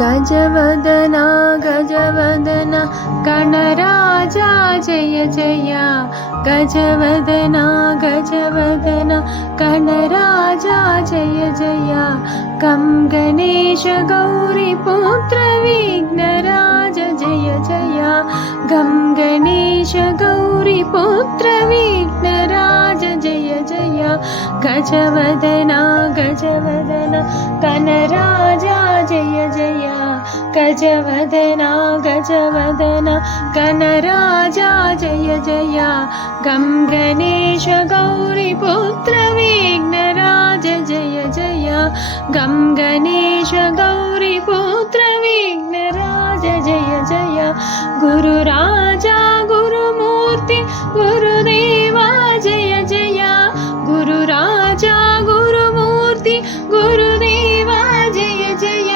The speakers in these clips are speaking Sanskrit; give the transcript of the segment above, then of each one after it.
गजवदना गजवदना गणराजा जय जय गजवदना गजवदना गणराजा जय जय गं गणेश गौरीपुत्र विघ्नराज जय जय गं गणेश गौरीपुत्र विघ्नराज जय जय गजवदना गजवदना गणराजा जय जय गजवदना गजवदना गणराजा जय जय गं गणेश गौरीपुत्र विघ्नराज जय जय गं गणेश गौरीपुत्र विघ्नराज जय जय गुरुराजा गुरुमूर्ति गुरुदेवा जय जय गुरुराजा गुरुमूर्ति गुरुदेवा जय जय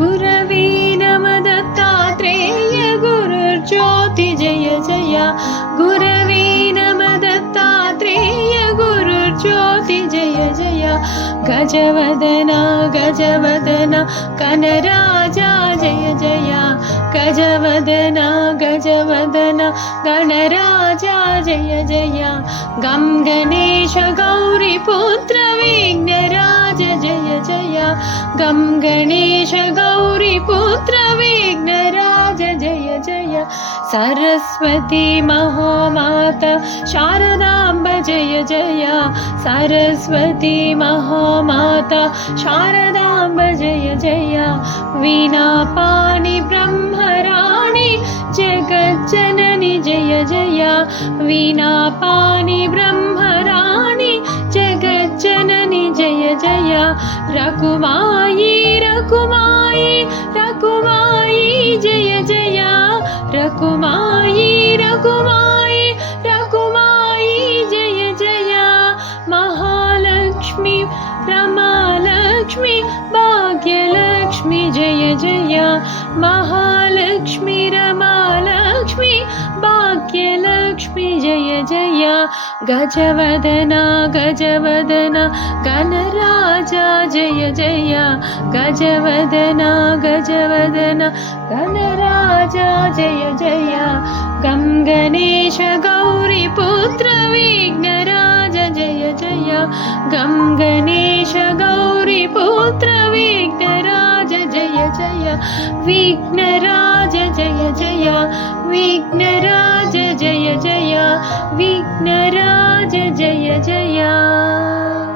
गुरवे नमः दत्तात्रेय गुरुर्ज्योति जय जय गुरवे नमः दत्तात्रेय गुरुर्ज्योति जय जय गजवदना गजवदना गणराजा जय जय गजवदना गजवदना गणराजा जय जय गं गणेश गौरीपुत्र विघ्नराज जय जय गं गणेश गौरीपुत्र विघ्नराज जय जय सरस्वती महामाता शारदाम्ब जय जय सरस्वती महामाता शारदाम्ब जय जय वीणापाणि ब्रह्मराणि जगज्जननि जय जय वीणापाणि ब्रह्मराणि जगज्जननि जय जय रकुमायी रकुमायी रकुमायी जय जय रकुमायी रकुमायी रकुमायी जय जय महालक्ष्मी रमालक्ष्मी भाग्यलक्ष्मी जय जय महालक्ष्मी रमालक्ष्मी भाग्यलक्ष्मी जय जय गजवदना गजवदना गणराजा जय जय गजवदना गजवदना गणराजा जय जय गं गणेश गौरीपुत्र विघ्नराज जय जय गं गणेश गौरीपुत्र विघ्नराज जय जय विघ्नराज जय जय विघ्नराज जय जय विघ्नराज जय जय।